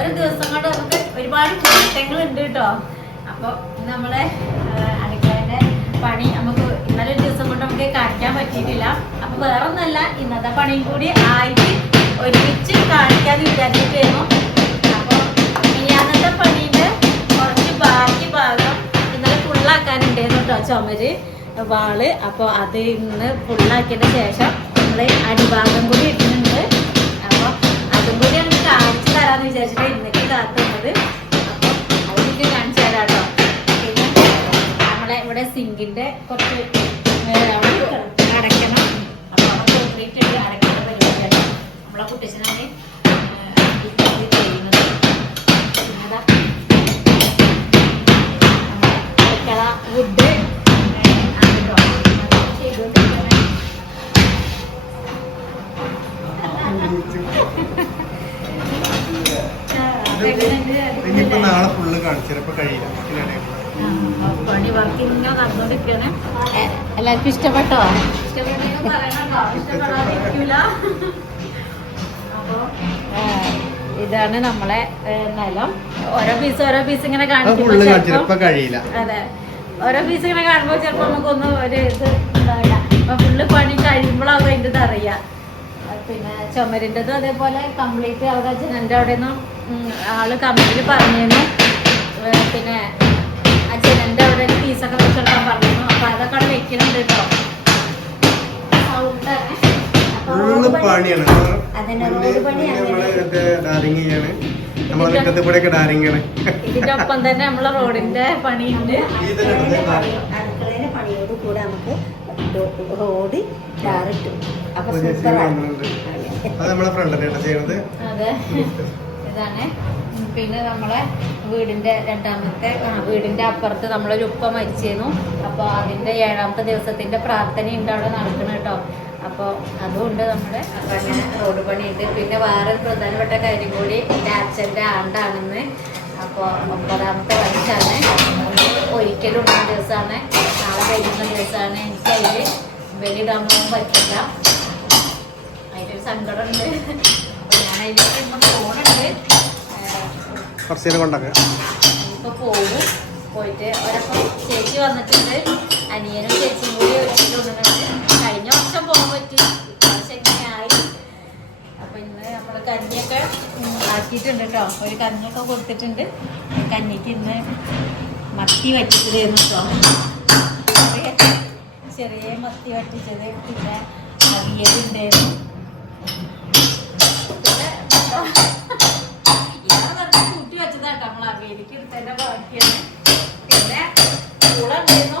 ഒരു ദിവസം കൊണ്ട് നമുക്ക് ഒരുപാട് മാറ്റങ്ങളുണ്ട് കേട്ടോ. അപ്പോൾ നമ്മളെ അടുക്കളയുടെ പണി നമുക്ക് ഇന്നലെ ഒരു ദിവസം കൊണ്ട് നമുക്ക് കാണിക്കാൻ പറ്റിയിട്ടില്ല. അപ്പൊ വേറെ ഒന്നല്ല, ഇന്നത്തെ പണിയും കൂടി ആയിട്ട് ഒരുമിച്ച് കാണിക്കാതെ വിചാരിച്ചിട്ടായിരുന്നു. അപ്പൊ ഈ അന്നത്തെ പണിയുടെ കുറച്ച് ബാക്കി ഭാഗം ഇന്നലെ ഫുള്ളാക്കാനുണ്ടായിരുന്നു കേട്ടോ, ചുമര് വാള്. അപ്പോൾ അത് ഇന്ന് ഫുള്ളാക്കിയതിന് ശേഷം നമ്മള് അടിഭാഗം കൂടി ഇട്ടിട്ടുണ്ട്. അപ്പൊ അതും കൂടി നമുക്ക് കാണിച്ചു തരാന്ന് വിചാരിച്ചിട്ട് ഇന്നേക്ക് കാത്തുന്നത്. അപ്പൊ അതൊക്കെ കാണിച്ചു തരാം കേട്ടോ. പിന്നെ നമ്മളെ ഇവിടെ സിങ്കിന്റെ കുറച്ച് അടയ്ക്കണം. അപ്പൊ നമ്മൾ കോൺക്രീറ്റ് ഇട്ട് അടയ്ക്കേണ്ട പരിപാടിയാണ് നമ്മളെ കുട്ടിച്ചനാണ് ചെയ്യുന്നത്. പിന്നെതാ അടുക്കള വുഡ് നാളെ ഫുള്ള് കാണിച്ചപ്പോ കഴിയില്ല. പണി വർക്ക് ഇങ്ങനെ നടന്നോണ്ടിരിക്കാണ്. എല്ലാവർക്കും ഇഷ്ടപ്പെട്ടോ? ഇഷ്ടപ്പെടാതിരിക്കൂല. അപ്പൊ ഇതാണ് നമ്മളെ നിലം. ഓരോ പീസ് ഇങ്ങനെ കാണിക്കുമ്പോ കഴിയില്ല. അതെ, ഓരോ പീസ് ഇങ്ങനെ കാണുമ്പോ ചിലപ്പോ നമുക്കൊന്നും ഒരു ഇത് ഉണ്ടാവില്ല. അപ്പൊ ഫുള്ള് പണി കഴിയുമ്പോഴാവും അതിൻ്റെ ഇത് അറിയാം. പിന്നെ ചുമരിൻ്റെതും അതേപോലെ കംപ്ലീറ്റ് അവിടെ ജനൻ്റെ അവിടെ നിന്നും ആള് കമ്പനിയിൽ പറഞ്ഞിരുന്നു. പിന്നെ ആ ജനൻ്റെ അവിടെ പീസൊക്കെ വെച്ചെടുക്കാൻ പറഞ്ഞിരുന്നു. അപ്പൊ അതൊക്കെ അവിടെ വെക്കുന്നുണ്ട് കേട്ടോ. സൗണ്ടാണ്. ഇതിന്റെ ഒപ്പം തന്നെ നമ്മളെ റോഡിന്റെ പണിയുണ്ട്. അടുക്കളയിലെ പണിയോട് കൂടെ നമുക്ക് റോഡ് ഡയറക്റ്റ്. അപ്പൊ അതെ, ഇതാണ്. പിന്നെ നമ്മളെ വീടിന്റെ വീടിന്റെ അപ്പുറത്ത് നമ്മളൊരു ഉപ്പ മരിച്ചിരുന്നു. അപ്പൊ അതിന്റെ 7ാമത്തെ ദിവസത്തിന്റെ പ്രാർത്ഥന ഉണ്ട് അവിടെ നടക്കണം കേട്ടോ. അപ്പോൾ അതുകൊണ്ട് നമ്മുടെ അപ്പം അങ്ങനെ റോഡ് പണിയുണ്ട്. പിന്നെ വേറൊരു പ്രധാനപ്പെട്ട കാര്യം കൂടി, എൻ്റെ അച്ഛൻ്റെ ആണ്ടാണെന്ന്. അപ്പോൾ 9ാമത്തെ വയസ്സാണ്. ഒരിക്കലും ഉണ്ടാകുന്ന ദിവസമാണ്, നാളെ കഴിയുന്ന ദിവസമാണ്. എനിക്ക് അതിൽ ബലിയിടാൻ പോകാൻ പറ്റില്ല. അതിലൊരു സങ്കടമുണ്ട്. അപ്പോൾ ഞാൻ അതിലേക്ക് ഇപ്പം പോകുന്നുണ്ട്. ഇപ്പോൾ പോകും. പോയിട്ട് ഒരപ്പം ചേച്ചി വന്നിട്ടുണ്ട്. അനിയനും ചേച്ചിയും കൂടി ഒരുമിച്ചുകൊണ്ടുണ്ട്. കഴിഞ്ഞ വർഷം പോകാൻ പറ്റി, ഇപ്രാവശ്യം എങ്ങനെയായി. അപ്പൊ ഇന്ന് നമ്മള് കഞ്ഞിയൊക്കെ ആക്കിയിട്ടുണ്ട് കേട്ടോ. ഒരു കഞ്ഞിയൊക്കെ കൊടുത്തിട്ടുണ്ട്. കഞ്ഞിക്ക് ഇന്ന് മത്തി വറ്റിച്ചതായിരുന്നു കേട്ടോ. ചെറിയ മത്തി വറ്റിച്ചത്, പിന്നെ അവിയലുണ്ടായിരുന്നു. ഇയാളെ വെറുതെ കൂട്ടി വെച്ചതാട്ടോ. നമ്മൾ അവിയലിക്ക് എടുത്തതിന്റെ ബാക്കിയാണ്. പിന്നെ കൂടെ ഉണ്ടായിരുന്നു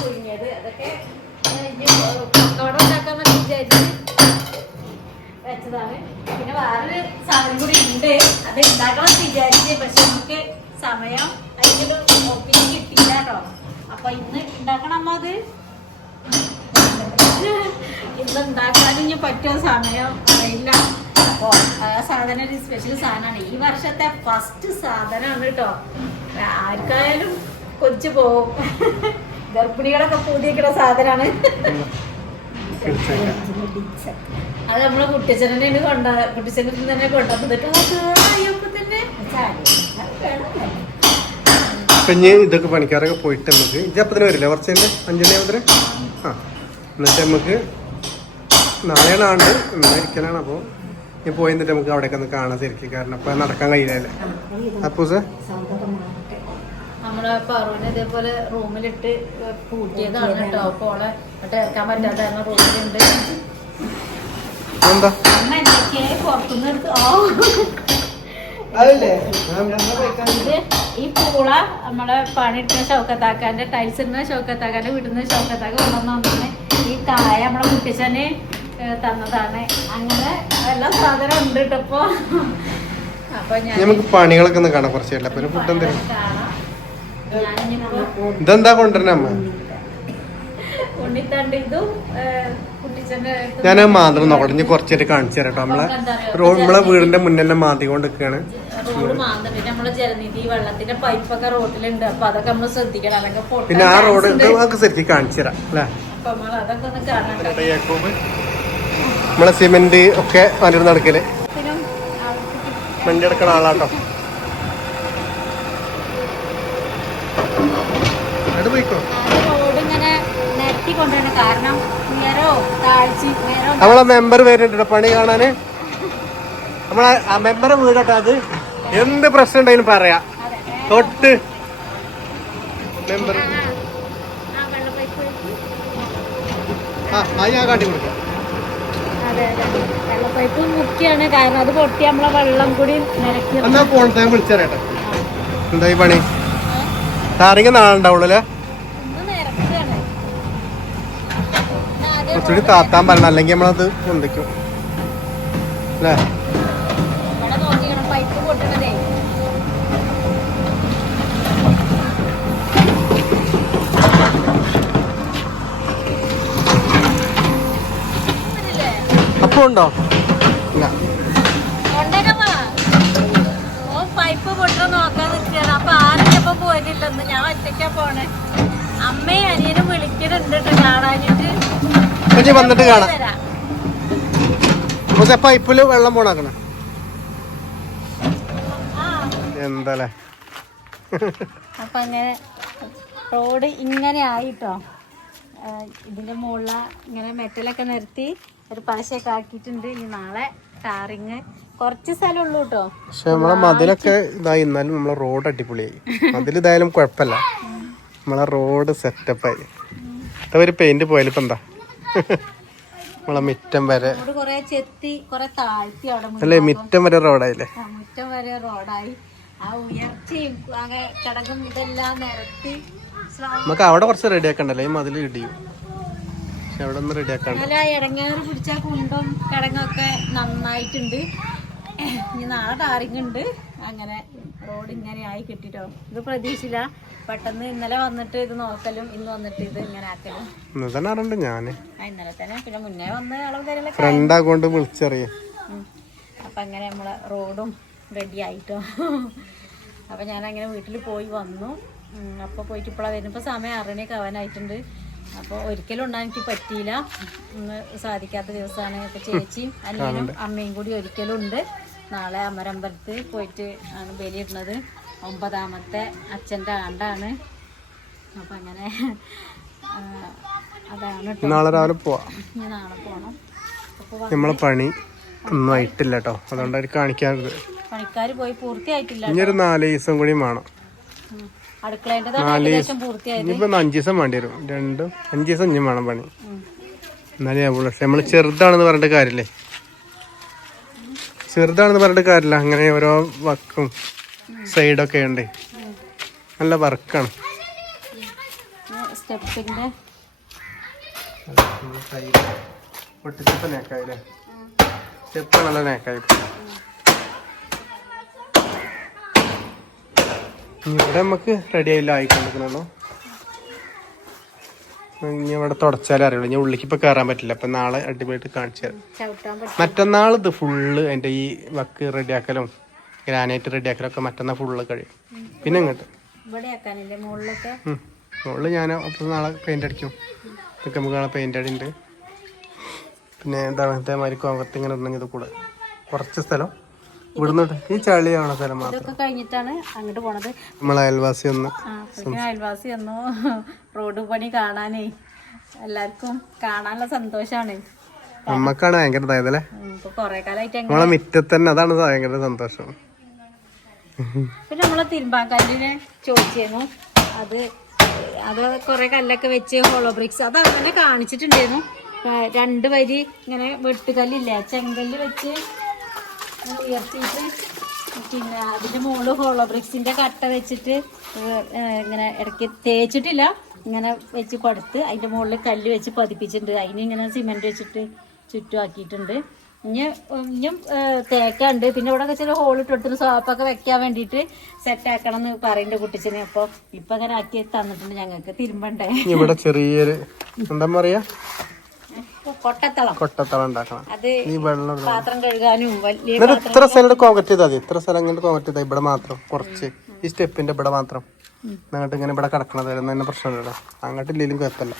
പുഴുങ്ങിയത്. അതൊക്കെ പക്കവട ഉണ്ടാക്കാന്നൊക്കെ വിചാരിച്ച് വെച്ചതാണ്. പിന്നെ വേറൊരു സാധനം കൂടി ഉണ്ട്, അത് ഉണ്ടാക്കണം വിചാരിച്ച്. പക്ഷെ നമുക്ക് സമയം അതിൻ്റെ ഒപ്പിന് കിട്ടിയില്ല കേട്ടോ. അപ്പൊ ഇന്ന് ഉണ്ടാക്കണം. അമ്മ അത് ഇന്ന് ഉണ്ടാക്കാൻ ഇനി പറ്റുമോ സമയം അറിയില്ല. അപ്പോൾ ആ സാധനം ഒരു സ്പെഷ്യൽ സാധനമാണ്. ഈ വർഷത്തെ ഫസ്റ്റ് സാധനമാണ് കേട്ടോ. ആർക്കായാലും കൊച്ചു പോവും. ഗർഭിണികളൊക്കെ പൂതിക്കുന്ന സാധനമാണ്. അത് നമ്മളെ കുട്ടിച്ചനെ കുട്ടിച്ചനെ തന്നെ കൊണ്ടുവന്നിട്ട് തന്നെ ഇതൊക്കെ പണിക്കാരൊക്കെ പോയിട്ട് നമുക്ക് ഇജപ്പത്തിന് വരില്ല കുറച്ച് 5 മണി ആ. എന്നിട്ട് നമുക്ക് നാളെയാണ് ആണ്ട്, ഇരിക്കലാണ്. അപ്പോൾ ഞാൻ പോയി എന്നിട്ട് നമുക്ക് അവിടേക്ക് ഒന്ന് കാണാൻ ശരിക്കും. കാരണം അപ്പൊ നടക്കാൻ കഴിയില്ലല്ലേ. അപ്പോ സാർ നമ്മളെ പറൂന് ഇതേപോലെ റൂമിലിട്ട് പൂട്ടിയതാണ് കേട്ടോ. അപ്പോൾ അവളെ ഇറക്കാൻ പറ്റാത്ത റൂമിലുണ്ട്. അമ്മ എന്തൊക്കെയായി പുറത്തുനിന്ന് എടുത്ത് ഈ പൂള നമ്മളെ പണിയെടുക്കുന്ന ഷൗക്കത്താക്കാന്റെ ടൈൽസ് ഇടുന്ന ഷൗക്കത്താക്കാന്റെ വീട്ടിൽ നിന്ന് ഷൗക്കത്താക്ക കൊണ്ടുവന്നാണ്. ഈ കായ നമ്മളെ കുട്ടിച്ചനെ തന്നതാണ്. അങ്ങനെ എല്ലാ സാധനം ഉണ്ട് കേട്ടോ. അപ്പൊ നമുക്ക് പണികളൊക്കെ ഒന്ന് കാണാം കുറച്ച്. ഫുഡ് എന്തെങ്കിലും ഇതെന്താ കൊണ്ടുവരണ അമ്മ? ഉണ്ണിത്തണ്ട് ഇതും ഞാൻ മാത്രം നോക്കട്ടെ. ഇനി കുറച്ചേരം കാണിച്ചു തരാം കേട്ടോ. നമ്മളെ വീടിന്റെ മുന്നേ മാന്തി കൊണ്ട് നിൽക്കുകയാണ്. റോഡ് മാന്തിട്ട് നമ്മളെ ജലനിധി വെള്ളത്തിന്റെ പൈപ്പൊക്കെ റോഡിലുണ്ട്. അപ്പൊ അതൊക്കെ നമ്മൾ ശ്രദ്ധിക്കണം. അല്ലെങ്കിൽ പിന്നെ ആ റോഡ് നമുക്ക് ശരിക്കും കാണിച്ചു തരാം അല്ലേ. അപ്പൊ നമ്മൾ അതൊക്കെ ഒന്ന് കാണാം. നമ്മളെ സിമെന്റ് ഒക്കെ വന്നിട്ട് നടക്കല്. വണ്ടി എടുക്കണ ആളാട്ടോ. അവിടെ പോയിക്കോ. റോഡ് ഇങ്ങനെ നെറ്റി കൊണ്ടുവരണം, കാരണം ഉയരോ താഴ്ച ഉയരോ. നമ്മളെ മെമ്പർ വരുന്നുണ്ട് പണി കാണാന്. നമ്മളെ ആ മെമ്പറെ വീടട്ടോ അത്. എന്ത് പ്രശ്നം ഉണ്ടെങ്കിലും പറയാ. തൊട്ട് മെമ്പർ ആ ഞാൻ കാട്ടി കൊടുക്കാം. അതെ അതെ, വെള്ളപ്പൈപ്പ് മുഖ്യാണ്, കാരണം അത് പൊട്ടി നമ്മളെ വെള്ളം കൂടി നിരക്കി. എന്നാ പോണത്തെ വിളിച്ചറിയട്ടെ. എന്തായി പണി? ടാറിങ് നാളെ ഉണ്ടാവുള്ളൂ അല്ലേ? കുറച്ചുകൂടി താത്താൻ പറയണം, അല്ലെങ്കിൽ നമ്മളത് പൊന്തിക്കും അല്ലേ? പൈപ്പ് പൊട്ടണതേ. അപ്പൊ ഉണ്ടോ? ഇല്ല. പൈപ്പ് പൊട്ട നോക്കാൻ നിൽക്കുകയാണ്. അപ്പൊ ആരൊക്കെ പോയിട്ടില്ലെന്ന്, ഞാൻ ഒറ്റയ്ക്കാ പോണേ. അമ്മയും അനിയനും വിളിക്കുന്നുണ്ട് കാണാനിട്ട്. വന്നിട്ട് കാണാം. പൈപ്പില് വെള്ളം പോണാക്കണ എന്താ? അപ്പൊ അങ്ങനെ റോഡ് ഇങ്ങനെ ആയിട്ടോ. ഇതിന്റെ മുകളിൽ ഇങ്ങനെ മെറ്റലൊക്കെ നിരത്തി ഒരു പാശയൊക്കെ ആക്കിയിട്ടുണ്ട്. ഇനി നാളെ ടാറിങ്. കുറച്ച് സ്ഥലം ഉള്ളൂ കേട്ടോ. പക്ഷെ നമ്മളെ മതിലൊക്കെ ഇതായി, എന്നാലും നമ്മളെ റോഡ് അടിപൊളിയായി. മതിൽ ഇതായാലും കുഴപ്പമില്ല, നമ്മളെ റോഡ് സെറ്റപ്പായി. ഒരു പെയിന്റ് പോയാലും ഇപ്പൊ എന്താ നമ്മളെ മിറ്റം വരെ കൊറേ ചെത്തി കൊറേ താഴ്ത്തി അവിടെ അല്ലേ? മിറ്റം വരെ റോഡായില്ലേ? മുറ്റം വരെ റോഡായി. ആ ഉയർച്ചയും അങ്ങനെ കിടക്കും ഇതെല്ലാം നിരത്തി. നമുക്ക് അവിടെ കുറച്ച് റെഡിയാക്കണ്ടല്ലേ? ഈ മതിൽ ഇടിയും. പക്ഷെ അവിടെ ഒന്ന് റെഡിയാക്കണ്ട. നല്ല ഇടങ്ങേറ് പിടിച്ച കുണ്ടും കിടങ്ങൊക്കെ നന്നായിട്ടുണ്ട്. ഇനി നാളെ ടാറിങ് ഉണ്ട്. അങ്ങനെ റോഡ് ഇങ്ങനെ ആയി കിട്ടിട്ടോ. ഇത് പ്രതീക്ഷിച്ചില്ല. പെട്ടെന്ന് ഇന്നലെ വന്നിട്ട് ഇത് നോക്കലും ഇന്ന് വന്നിട്ട് ഇത് ഇങ്ങനെ ആക്കലും. ഇന്നലെ ഞാന് ഇന്നലെ തന്നെ, പിന്നെ മുന്നേ വന്ന് അളവ് തരലൊക്കെ. ഫ്രണ്ടാ കൊണ്ട് വിളിച്ചറിയാം. അപ്പൊ അങ്ങനെ നമ്മളെ റോഡും റെഡി ആയിട്ടോ. അപ്പൊ ഞാൻ അങ്ങനെ വീട്ടിൽ പോയി വന്നു. അപ്പോൾ പോയിട്ട് ഇപ്പോഴാണ് വരുമ്പോൾ സമയം 6 മണിയൊക്കെ ആവാനായിട്ടുണ്ട്. അപ്പോൾ ഒരിക്കലും ഉണ്ടാകാൻ എനിക്ക് പറ്റിയില്ല, ഇന്ന് സാധിക്കാത്ത ദിവസമാണ്. അപ്പോൾ ചേച്ചിയും അനിയനും അമ്മയും കൂടി ഒരിക്കലും ഉണ്ട്. നാളെ അമരമ്പലത്ത് പോയിട്ട് ആണ് ബലിയിടുന്നത്. 9ാമത്തെ അച്ഛൻ്റെ ആണ്ടാണ്. അപ്പം അങ്ങനെ അതാണ്. നാളെ രാവിലെ പോവാം. നാളെ പോകണം. നമ്മളെ പണി ഒന്നും ആയിട്ടില്ല കേട്ടോ, അതുകൊണ്ടാണ് കാണിക്കാറുണ്ട്. പണിക്കാർ പോയി പൂർത്തിയായിട്ടില്ല. ഇനിയൊരു 4 ദിവസം കൂടി വേണം. അടുക്കളേണ്ടതാണ് ഏകദേശം പൂർത്തിയായത്. ഇനിയിപ്പോ 5 ദിവസം വേണ്ടി വരും. 5 ദിവസം ഇനിയും വേണം പണി. എന്നാലേ ആവുള്ളൂ. പക്ഷെ നമ്മള് ചെറുതാണെന്ന് പറഞ്ഞിട്ട് കാര്യമില്ലേ? ചെറുതാണെന്ന് പറഞ്ഞിട്ട് കാര്യമില്ല. അങ്ങനെ ഓരോ വർക്കും സൈഡൊക്കെ ഉണ്ട്. നല്ല വർക്കാണ്. സ്റ്റെപ്പിന്റെ സ്റ്റെപ്പ് നല്ല നേക്കായി. ഇവിടെ നമുക്ക് റെഡി ആയില്ല, ആയിക്കൊണ്ടിരിക്കണല്ലോ. ഇനി ഇവിടെ തുടച്ചാലേ അറിയുള്ളൂ. ഇനി ഉള്ളിലേക്ക് ഇപ്പൊ കയറാൻ പറ്റില്ല. അപ്പൊ നാളെ അടിപൊളിയായിട്ട് കാണിച്ചു തരാം. മറ്റന്നാൾ ഇത് ഫുള്ള് എൻ്റെ ഈ വക്ക് റെഡിയാക്കലും ഗ്രാനൈറ്റ് റെഡിയാക്കലൊക്കെ മറ്റന്നാൾ ഫുള്ള് കഴിയും. പിന്നെ ഇങ്ങോട്ട് മുകളിൽ ഞാൻ അപ്പോൾ നാളെ പെയിന്റ് അടിക്കും. ഇതൊക്കെ നമുക്ക് നാളെ പെയിന്റ് അടിയുണ്ട്. പിന്നെ എന്താണ് ഇതേമാതിരി കോൺക്രീറ്റ് ഇങ്ങനെ ഉണ്ടെങ്കിൽ ഇത് കൂടെ കുറച്ച് സ്ഥലം ഇവിടുന്ന് ഈ ചളിയാണ് സ്ഥലം മാത്രം കഴിഞ്ഞിട്ടാണ് അങ്ങോട്ട് പോണത്. നമ്മളെ അയൽവാസി വന്നു റോഡ് പണി കാണാനേ. എല്ലാവർക്കും കാണാനുള്ള സന്തോഷാണ്. നമ്മക്കാണ് ഭയങ്കര ഇതായതല്ലേ. കൊറേ കാലമായിട്ട് നമ്മളെ മിറ്റത്ത് തന്നെ, അതാണ് ഭയങ്കര സന്തോഷം. പിന്നെ നമ്മളെ തിരുമ്പാക്കല്ലിനെ ചോദിച്ചിരുന്നു. അത് കൊറേ കല്ലൊക്കെ വെച്ച് ഹോളോ ബ്രിക്സ് അത് അങ്ങനെ കാണിച്ചിട്ടുണ്ടായിരുന്നു. 2 വരി ഇങ്ങനെ വെട്ടുകല്ലില്ലേ, ചെങ്കല്ല് വെച്ച് ഉയർത്തിയിട്ട് പിന്നെ അതിന്റെ മുകളിൽ ഹോളോ ബ്രിക്സിന്റെ കട്ട വെച്ചിട്ട് ഇങ്ങനെ ഇടയ്ക്ക് തേച്ചിട്ടില്ല, ഇങ്ങനെ വെച്ച് കൊടുത്ത് അതിന്റെ മുകളിൽ കല്ല് വെച്ച് പതിപ്പിച്ചിട്ടുണ്ട്. അതിന് ഇങ്ങനെ സിമെന്റ് വെച്ചിട്ട് ചുറ്റുമാക്കിയിട്ടുണ്ട്. ഇനിയും തേക്കാണ്ട്. പിന്നെ ഇവിടെ ചില ഹോളിട്ട് സോപ്പൊക്കെ വെക്കാൻ വേണ്ടിയിട്ട് സെറ്റാക്കണം എന്ന് പറയുന്നുണ്ട് കുട്ടിച്ചനെ. അപ്പോൾ ഇപ്പൊ അങ്ങനെ ആക്കി തന്നിട്ടുണ്ട് ഞങ്ങൾക്ക്. തിരുമ്പണ്ടേ? ഇവിടെ ചെറിയൊരു എന്താ പറയാ കൊട്ടത്തളം ഉണ്ടാക്കണം. അത് പാത്രം കഴുകാനും വലിയ ഇത്ര സ്ഥലം കോൺക്രീറ്റ് ചെയ്താൽ മതി. ഇത്ര സ്ഥലം ഇങ്ങനെ കോൺക്രീറ്റ് ചെയ്താൽ ഇവിടെ മാത്രം കുറച്ച് ഈ സ്റ്റെപ്പിന്റെ ഇവിടെ മാത്രം അങ്ങോട്ട് ഇങ്ങനെ ഇവിടെ കിടക്കണത് തന്നെ പ്രശ്നമില്ല. അങ്ങോട്ട് ഇല്ലെങ്കിലും കുഴപ്പമില്ല.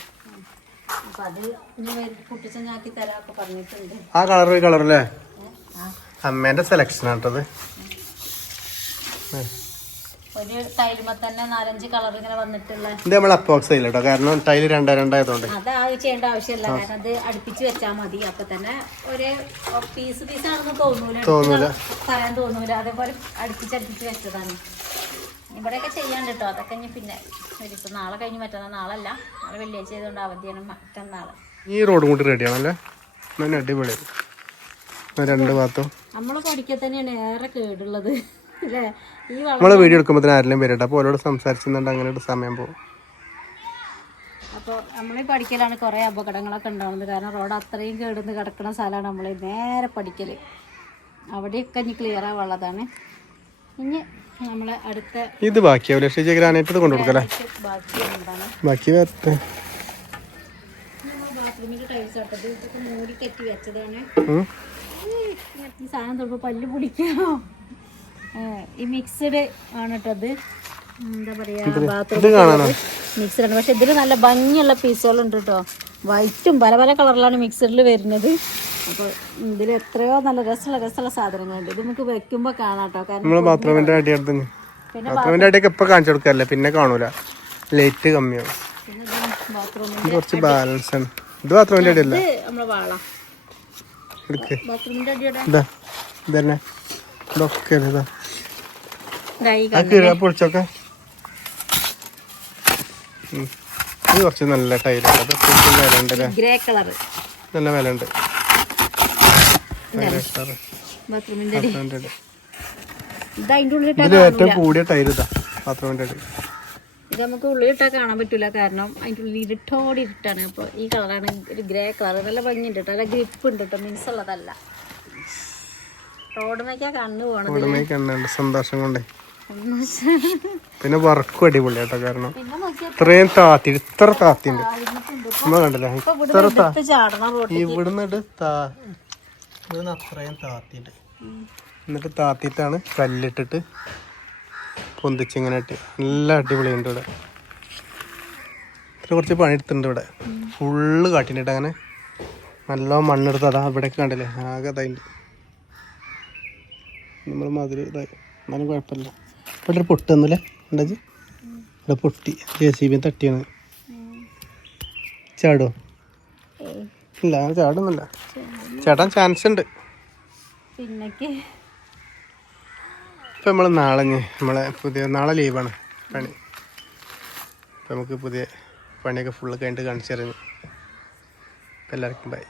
ആ കളറല്ലേ അമ്മേന്റെ സെലക്ഷൻ ആട്ടത്. ഒരു ടൈലുമ്പോ തന്നെ 4-5 കളർ ഇങ്ങനെ വന്നിട്ടുള്ള ഇത് നമ്മൾ അപ്പോക്സ് ചെയ്യില്ല കേട്ടോ, കാരണം ടൈല് രണ്ടായതുകൊണ്ട് അത് ചെയ്യേണ്ട ആവശ്യമില്ല. കാരണം അത് അടുപ്പിച്ച് വെച്ചാൽ മതി. അപ്പൊ തന്നെ ഒരു പീസാണെന്ന് തോന്നൂല, പറയാൻ തോന്നൂല. അതേപോലെ അടുപ്പിച്ച് വെച്ചതാണ്. ഇവിടെയൊക്കെ ചെയ്യാണ്ട് കേട്ടോ. അതൊക്കെ ഇനി പിന്നെ ഇപ്പം നാളെ കഴിഞ്ഞ് മറ്റന്നാൾ, നാളല്ല, നാളെ വെള്ളിയാഴ്ച ചെയ്തുകൊണ്ട് അവധിയാണ്. മറ്റന്നാള് ഈ റോഡും കൂടി റെഡിയാണല്ലേ, അടിപൊളി. 2 ഭാഗത്തും നമ്മള് പഠിക്കാൻ തന്നെയാണ് ഏറെ കേടുള്ളത് അല്ലേ. ഈ നമ്മളെ വീഡിയോ എടുക്കുമ്പോൾ ആരെങ്കിലും വരട്ടെ, അപ്പോൾ ഓരോട് സംസാരിച്ചുന്നുണ്ട്, അങ്ങനെ ഒരു സമയം പോകും. അപ്പോൾ നമ്മളീ പഠിക്കലാണ് കുറേ അപകടങ്ങളൊക്കെ ഉണ്ടാവുന്നത്. കാരണം റോഡ് അത്രയും കേടുന്ന് കിടക്കുന്ന സ്ഥലമാണ് നമ്മൾ നേരെ പഠിക്കൽ. അവിടെയൊക്കെ ഇനി ക്ലിയർ ആവുള്ളതാണ്. ഇനി നമ്മളെ അടുത്ത ഇത് ബാക്കിയാവില്ല, പക്ഷേ ഗ്രാനൈറ്റ് കൊണ്ടു കൊടുക്കല്ലേ, ബാക്കി വരട്ടെ. ബാത്റൂമിന്റെ ടൈൽസ് ഇട്ടത് ഇതൊക്കെ മൂടി കെറ്റി വെച്ചതാണ്. ഈ സാധനം തൊടുമ്പോൾ പല്ല് പിടിക്കണോ? ഈ മിക്സഡ് ആണ് കേട്ടത്. എന്താ പറയാ, ബാത്റൂം മിക്സഡ് ആണ്. പക്ഷെ ഇതിൽ നല്ല ഭംഗിയുള്ള പീസുകളുണ്ട് കേട്ടോ. വൈറ്റും പല പല കളറിലാണ് മിക്സഡിൽ വരുന്നത്. അപ്പോൾ ഇതിൽ എത്രയോ നല്ല രസമുള്ള സാധനങ്ങളുണ്ട്. ഇത് നമുക്ക് വെക്കുമ്പോൾ കാണാം കേട്ടോ. കാരണം ബാത്റൂമിന്റെ അടിയൊക്കെ ഇപ്പൊ കാണിച്ചു കൊടുക്കല്ലേ, പിന്നെ കാണൂല, ലൈറ്റ് കമ്മിയാവും. ബാത്റൂമിന്റെ കുറച്ച് ബാലൻസ് ആണ്. ഇത് ബാത്റൂമിന്റെ അടിയല്ല, നമ്മളെ വാള ബാത്റൂമിന്റെ അടിയുടെ ഇതന്നെ ഇതൊക്കെ പൊളിച്ചൊക്കെ. ഇത് കുറച്ച് നല്ല ടൈലാണ്, വില ഉണ്ട്, ഗ്രേ കളർ നല്ല വില ഉണ്ട്. ഇതിൽ ഏറ്റവും കൂടിയ ടൈൽ ഇതാ ബാത്റൂമിന്റെ അടി. ഇത് നമുക്ക് ഉള്ളിലിട്ടാൽ കാണാൻ പറ്റില്ല, കാരണം അതിൻ്റെ ഉള്ളിൽ ഇരുട്ടോടെ ഇരുട്ടാണ്. അപ്പോൾ ഈ കളറാണ്, ഒരു ഗ്രേ കളർ. നല്ല ഭംഗിയുണ്ട് കേട്ടോ, നല്ല ഗ്രിപ്പ് ഉണ്ട് കേട്ടോ, മീൻസ് ഉള്ളതല്ല. റോഡുമേക്കാ കണ്ണു പോകണത് സന്തോഷം കൊണ്ടേ. പിന്നെ വർക്കും അടിപൊളി കേട്ടോ, കാരണം ഇത്രയും ഇത്ര താത്തിണ്ട് നമ്മൾ കണ്ടല്ലേ, ഇവിടുന്ന് അത്രയും താത്തിണ്ട്. എന്നിട്ട് താത്തിട്ടാണ് കല്ലിട്ടിട്ട് പൊന്തിച്ചിങ്ങനെ ഇട്ട് നല്ല അടിപൊളിയുണ്ട്. ഇവിടെ ഇത്ര കുറച്ച് പണിയെടുത്തിട്ടുണ്ട്. ഇവിടെ ഫുള്ള് കാട്ടിട്ട് അങ്ങനെ നല്ല മണ്ണെടുത്ത് അതാ ഇവിടെയൊക്കെ കണ്ടില്ലേ, ആകെ ഇതായിട്ട് നമ്മൾ മധുര ഇതായി. എന്നാലും കുഴപ്പമില്ല. ഇവിടെ പൊട്ടുന്നില്ല ഉണ്ടാച്ച്, ഇവിടെ പൊട്ടി JCB തട്ടിയാണ്. ചാടുമോ? ഇല്ല, ചാടുന്നില്ല, ചാടാൻ ചാൻസ് ഉണ്ട്. ഇപ്പം നമ്മൾ നാളെ ലീവാണ് പണി. അപ്പം നമുക്ക് പുതിയ പണിയൊക്കെ ഫുള്ള് കഴിഞ്ഞിട്ട് കാണിച്ചു തരുന്നു. എല്ലാവർക്കും ബൈ.